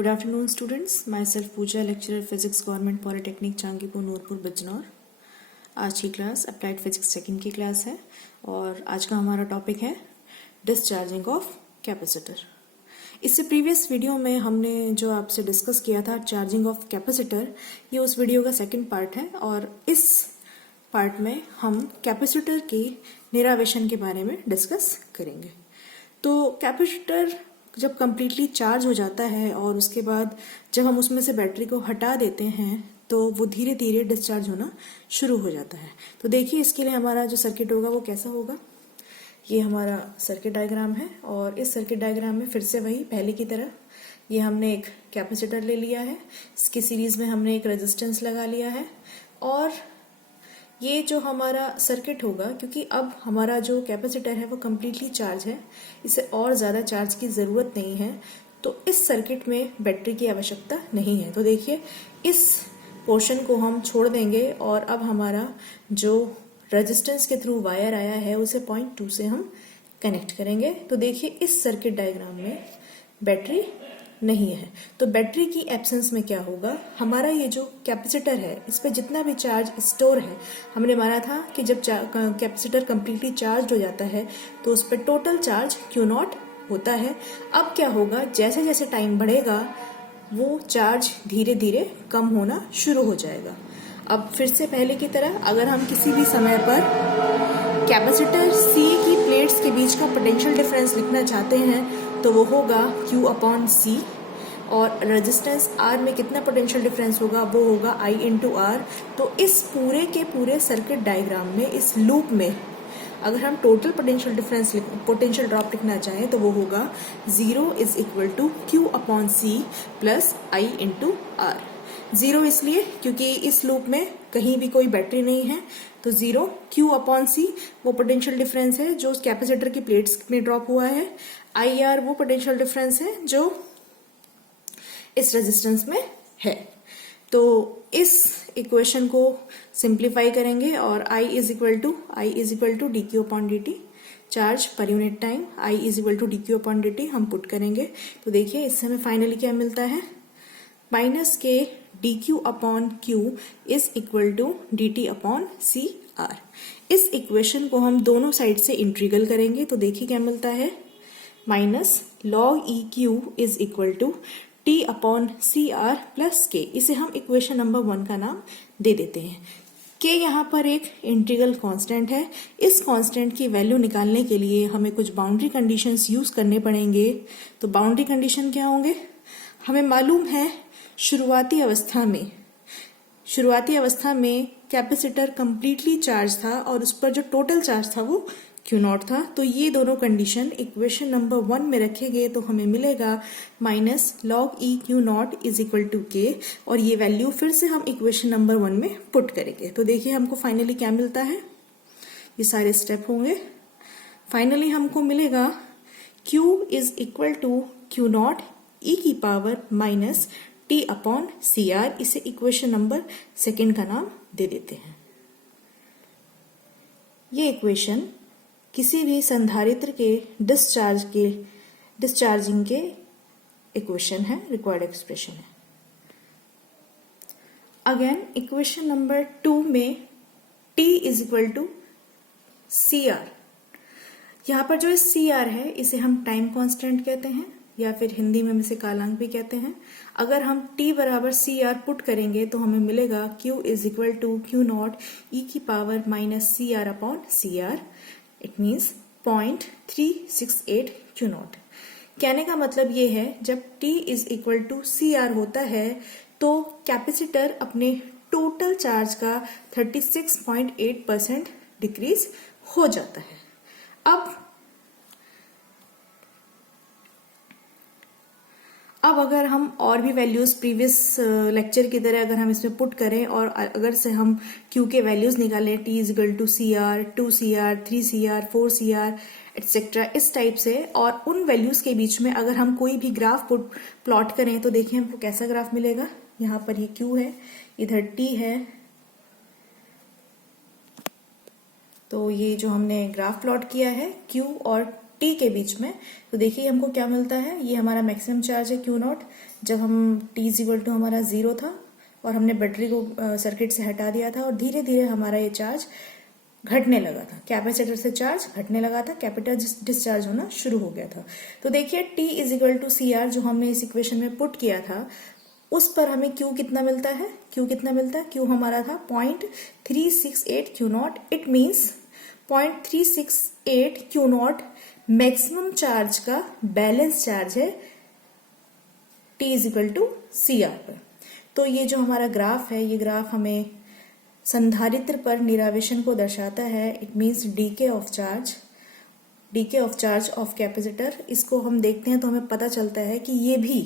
Good afternoon, students. Myself Pooja, lecturer physics, Government Polytechnic, चांगीपुर, Nurpur, Bijnor. आज की class applied physics second की class है और आज का हमारा टॉपिक है डिस्चार्जिंग ऑफ कैपेसिटर. इससे प्रीवियस वीडियो में हमने जो आपसे डिस्कस किया था चार्जिंग ऑफ कैपेसिटर, ये उस वीडियो का सेकंड पार्ट है और इस पार्ट में हम कैपेसिटर की निरावेशन के बारे में डिस्कस करेंगे. तो कैपेसिटर जब कंप्लीटली चार्ज हो जाता है और उसके बाद जब हम उसमें से बैटरी को हटा देते हैं तो वो धीरे धीरे डिस्चार्ज होना शुरू हो जाता है. तो देखिए इसके लिए हमारा जो सर्किट होगा वो कैसा होगा. ये हमारा सर्किट डायग्राम है और इस सर्किट डायग्राम में फिर से वही पहले की तरह ये हमने एक कैपेसिटर ले लिया है, इसकी सीरीज में हमने एक रेजिस्टेंस लगा लिया है और ये जो हमारा सर्किट होगा, क्योंकि अब हमारा जो कैपेसिटर है वो कम्प्लीटली चार्ज है, इसे और ज़्यादा चार्ज की ज़रूरत नहीं है, तो इस सर्किट में बैटरी की आवश्यकता नहीं है. तो देखिए इस पोर्शन को हम छोड़ देंगे और अब हमारा जो रेजिस्टेंस के थ्रू वायर आया है उसे पॉइंट 2 से हम कनेक्ट करेंगे. तो देखिए इस सर्किट डायग्राम में बैटरी नहीं है. तो बैटरी की एब्सेंस में क्या होगा, हमारा ये जो कैपेसिटर है इस पे जितना भी चार्ज स्टोर है, हमने माना था कि जब कैपेसिटर कंप्लीटली चार्ज हो जाता है तो उस पर टोटल चार्ज Q0 होता है. अब क्या होगा, जैसे जैसे टाइम बढ़ेगा वो चार्ज धीरे धीरे कम होना शुरू हो जाएगा. अब फिर से पहले की तरह अगर हम किसी भी समय पर कैपेसिटर C की प्लेट्स के बीच का पोटेंशियल डिफरेंस लिखना चाहते हैं तो वो होगा Q/C और रेजिस्टेंस R में कितना पोटेंशियल डिफरेंस होगा वो होगा I/R. तो इस पूरे के पूरे सर्किट डायग्राम में इस लूप में अगर हम टोटल पोटेंशियल ड्रॉप लिखना चाहें तो वो होगा 0 = Q/C + I/R. 0 इसलिए क्योंकि इस लूप में कहीं भी कोई बैटरी नहीं है, तो 0 Q/C वो पोटेंशियल डिफरेंस है जो कैपेसिटर की प्लेट्स में ड्रॉप हुआ है. IR वो पोटेंशियल डिफरेंस है जो इस रेजिस्टेंस में है. तो इस इक्वेशन को सिंप्लीफाई करेंगे और I = dQ/dt charge per unit time, I = dQ/dt हम पुट करेंगे. तो देखिए इससे हमें फाइनली क्या मिलता है, -K dQ/Q = dt/CR. इस इक्वेशन को हम दोनों साइड से इंटीग्रल करेंगे तो देखिए क्या मिलता है, -log EQ = t/CR + K. इसे हम इक्वेशन नंबर 1 का नाम दे देते हैं. K यहाँ पर एक इंटीग्रल कांस्टेंट है. इस कांस्टेंट की वैल्यू निकालने के लिए हमें कुछ बाउंड्री कंडीशंस यूज करने पड़ेंगे. तो बाउंड्री कंडीशन क्या होंगे, हमें मालूम है शुरुआती अवस्था में कैपेसिटर कंप्लीटली चार्ज था और उस पर जो टोटल चार्ज था वो Q0 था. तो ये दोनों कंडीशन इक्वेशन नंबर 1 में रखेंगे तो हमें मिलेगा -log EQ0 = K और ये वैल्यू फिर से हम इक्वेशन नंबर 1 में पुट करेंगे. तो देखिए हमको फाइनली क्या मिलता है, ये सारे स्टेप होंगे. फाइनली हमको मिलेगा Q = Q0 e t/CR. इसे इक्वेशन नंबर 2 का नाम दे देते हैं. ये इक्वेशन किसी भी संधारित्र के डिस्चार्जिंग के इक्वेशन है, रिक्वायर्ड एक्सप्रेशन है. अगेन इक्वेशन नंबर 2 में T = CR. यहाँ पर जो CR है इसे हम टाइम कांस्टेंट कहते हैं या फिर हिंदी में इसे कालांक भी कहते हैं. अगर हम T = CR पुट करेंगे तो हमें मिलेगा Q = Q0 e -CR/CR. It means 0.368 Q0. कहने का मतलब ये है जब T = CR होता है तो कैपेसिटर अपने टोटल चार्ज का 36.8% डिक्रीज हो जाता है. अब अगर हम और भी वैल्यूज प्रीवियस लेक्चर की तरह अगर हम इसमें पुट करें और अगर से हम Q के वैल्यूज निकालें, T = CR, 2CR, 3CR, 4CR etcetera इस टाइप से, और उन वैल्यूज के बीच में अगर हम कोई भी ग्राफ प्लॉट करें तो देखिए हमको कैसा ग्राफ मिलेगा. यहाँ पर ये Q है, इधर T है. तो ये जो हमने ग्राफ प्लॉट किया है Q और T के बीच में, तो देखिए हमको क्या मिलता है, ये हमारा मैक्सिमम चार्ज है Q0, जब हम t इक्वल टू हमारा 0 था और हमने बैटरी को सर्किट से हटा दिया था और धीरे धीरे हमारा ये चार्ज घटने लगा था, कैपेसिटर से चार्ज घटने लगा था, कैपेसिटर डिस्चार्ज होना शुरू हो गया था। तो देखिए t is equal to C R जो हमने इस इक्वेशन में पुट किया था, उस पर हमें Q कितना मिलता है, Q कितना मिलता है, Q हमारा था 0.368 Q naught. It means 0.368 Q naught maximum charge का बैलेंस चार्ज है t is equal to C R पर। तो ये जो हमारा ग्राफ है, ये ग्राफ हमें संधारित्र पर निरावेशन को दर्शाता है। It means DK of charge of capacitor. इसको हम देखते हैं तो हमें पता चलता है कि ये भी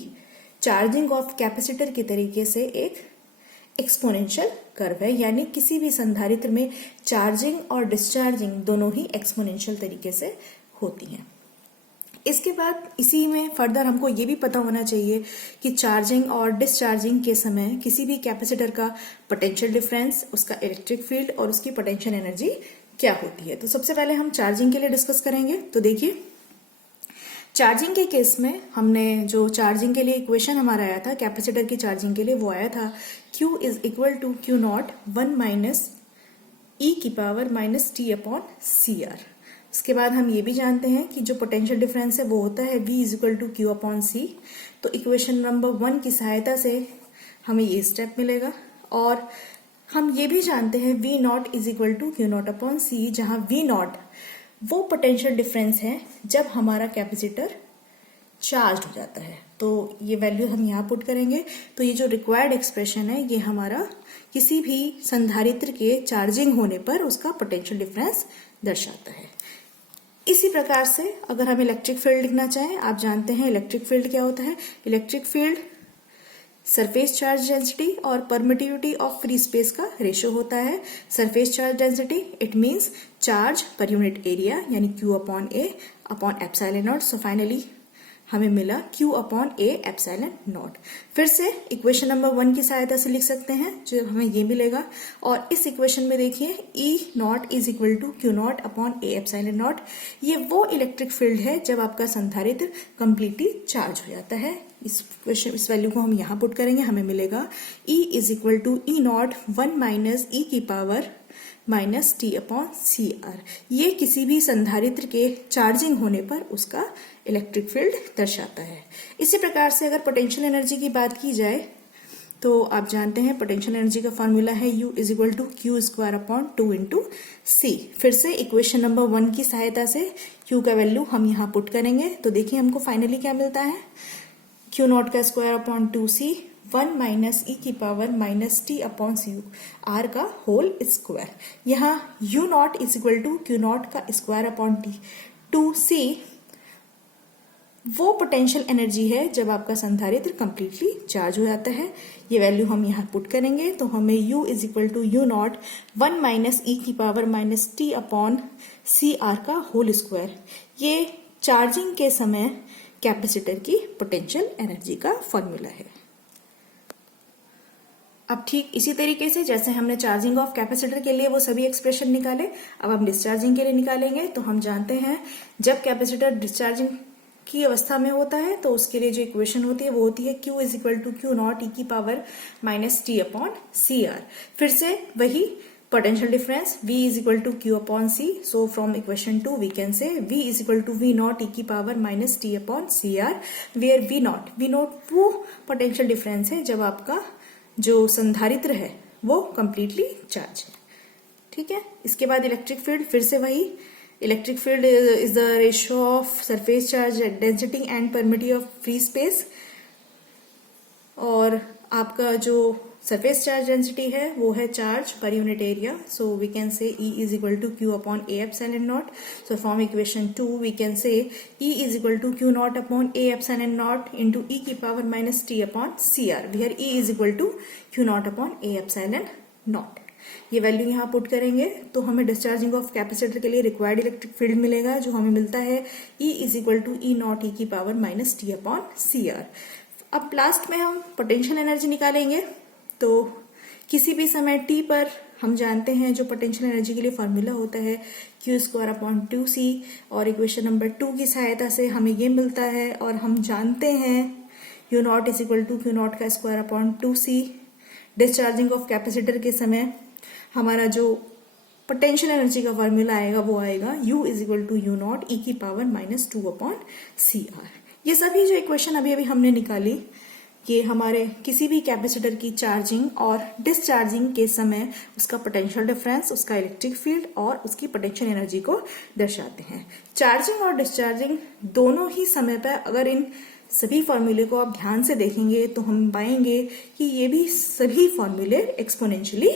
चार्जिंग ऑफ कैपेसिटर के तरीके से एक एक्सपोनेंशियल कर्व है, यानी किसी भी संधारित्र में चार्जिंग और डिस्चार्जिंग दोनों ही एक्सपोनेंशियल तरीके से होती हैं। इसके बाद इसी में फर्दर हमको ये भी पता होना चाहिए कि चार्जिंग और डिस्चार्जिंग के समय किसी भी कैपेसिटर का पोटेंशियल डिफरेंस, उसका इलेक्ट्रिक फील्ड और उसकी पोटेंशियल एनर्जी क्या होती है। तो सबसे पहले हम चार्जिंग के लिए डिस्कस करेंगे। तो देखिए, चार्जिंग के केस में हमने जो चार्जिंग के लिए इक्वेशन हमारा आया था कैपेसिटर की चार्जिंग के लिए, वो आया था Q is equal to Q naught 1 minus e की power minus t upon C R. उसके बाद हम ये भी जानते हैं कि जो पोटेंशियल डिफरेंस है वो होता है V is equal to Q upon C। तो इक्वेशन नंबर 1 की सहायता से हमें ये स्टेप मिलेगा। और हम ये भी जानते हैं V naught is equal to Q naught upon C, जहां V नॉट वो पोटेंशियल डिफरेंस है जब हमारा कैपेसिटर चार्ज हो जाता है। तो ये वैल्यू हम यहाँ पुट करेंगे। तो ये जो रिक्वायर्ड एक्सप्रेशन है ये हमारा किसी भी संधारित्र के चार्जिंग होने पर उसका पोटेंशियल डिफरेंस दर्शाता है। इसी प्रकार से अगर हम इलेक्ट्रिक फील्ड लिखना चाहें, आप जानते हैं इलेक्ट्रिक फील्ड क्या होता है। Electric field surface charge density और परमिटिविटी ऑफ फ्री स्पेस का रेशियो होता है। Surface charge density it means charge per unit area, यानी Q upon A upon epsilon naught. So finally हमें मिला Q upon A epsilon not. फिर से equation number 1 की सहायता से लिख सकते हैं, जो हमें ये मिलेगा। और इस इक्वेशन में देखिए E naught is equal to Q naught upon A epsilon naught. ये वो इलेक्ट्रिक फील्ड है जब आपका संधारित्र कंप्लीटली चार्ज हो जाता है। इस वैल्यू को हम यहाँ पुट करेंगे, हमें मिलेगा E is equal to E naught 1 minus E की power minus T upon C R. ये किसी भी संधारित्र के चार्जिंग होने पर उसका इलेक्ट्रिक फील्ड दर्शाता है। इसी प्रकार से अगर पोटेंशियल एनर्जी की बात की जाए तो आप जानते हैं पोटेंशियल एनर्जी का फॉर्मूला है U is equal to Q square upon 2 into C। फिर से इक्वेशन नंबर 1 की सहायता से Q का वैल्यू हम यहाँ पुट करेंगे। तो देखिए हमको फाइनली क्या मिलता है, Q नॉट का square upon 2C 1 minus E की power minus T upon C R का होल स्क्वायर। यहाँ U naught is equal to Q naught का स्क्वायर अपॉन T 2C वो पोटेंशियल एनर्जी है जब आपका संधारित्र कंप्लीटली चार्ज हो जाता है। ये वैल्यू हम यहाँ पुट करेंगे तो हमें U is equal to U naught 1 minus E की power minus T upon C R का होल स्क्वायर। ये चार्जिंग के समय कैपेसिटर की पोटेंशियल एनर्जी का फॉर्मूला है। अब ठीक इसी तरीके से जैसे हमने चार्जिंग ऑफ कैपेसिटर के लिए वो सभी एक्सप्रेशन निकाले, अब हम डिस्चार्जिंग के लिए निकालेंगे। तो हम जानते हैं जब कैपेसिटर डिस्चार्जिंग की अवस्था में होता है तो उसके लिए जो इक्वेशन होती है वो होती है Q is equal to Q naught E की power minus T upon C R. फिर से वही potential difference V is equal to Q upon C। So from equation 2 we can say V is equal to V naught E की power minus T upon C R, where V naught वो potential difference है जब आपका जो संधारित्र है वो completely charge है। ठीक है, इसके बाद इलेक्ट्रिक फील्ड, फिर से वही electric field is the ratio of surface charge density and permittivity of free space. और आपका जो सरफेस चार्ज डेंसिटी है वो है charge per unit area. So we can say E is equal to Q upon A epsilon naught. So from equation 2 we can say E is equal to Q naught upon A epsilon naught into E की power minus T upon C R, where E is equal to Q naught upon A epsilon naught. ये value यहाँ put करेंगे तो हमें discharging of capacitor के लिए required electric field मिलेगा, जो हमें मिलता है E is equal to E naught E की power minus T upon C R. अब लास्ट में हम पोटेंशियल एनर्जी निकालेंगे। तो किसी भी समय t पर हम जानते हैं जो पोटेंशियल एनर्जी के लिए फॉर्मूला होता है Q स्क्वायर अपॉन 2C। और इक्वेशन नंबर 2 की सहायता से हमें ये मिलता है। और हम जानते हैं U naught is equal to Q naught का square upon 2c। Discharging of capacitor के समय हमारा जो पोटेंशियल एनर्जी का फॉर्मूला आएगा वो आएगा U is equal to U naught E की पावर -2 अपॉन CR। ये सभी जो इक्वेशन अभी अभी हमने निकाली कि हमारे किसी भी कैपेसिटर की चार्जिंग और डिस्चार्जिंग के समय उसका पोटेंशियल डिफरेंस, उसका इलेक्ट्रिक फील्ड और उसकी पोटेंशियल एनर्जी को दर्शाते हैं। चार्जिंग और डिस्चार्जिंग दोनों ही समय पर अगर इन सभी फॉर्मूले को आप ध्यान से देखेंगे तो हम पाएंगे कि ये भी सभी फॉर्मूले एक्सपोनेंशियली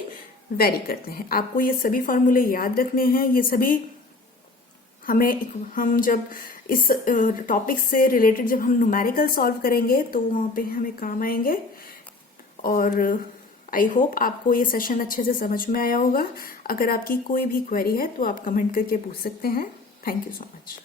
वेरी करते हैं। आपको ये सभी फॉर्मूले याद रखने हैं। ये सभी हम जब इस टॉपिक से रिलेटेड जब हम न्यूमेरिकल सॉल्व करेंगे तो वहां पे हमें काम आएंगे। और आई होप आपको ये सेशन अच्छे से समझ में आया होगा। अगर आपकी कोई भी क्वेरी है तो आप कमेंट करके पूछ सकते हैं। Thank you so much.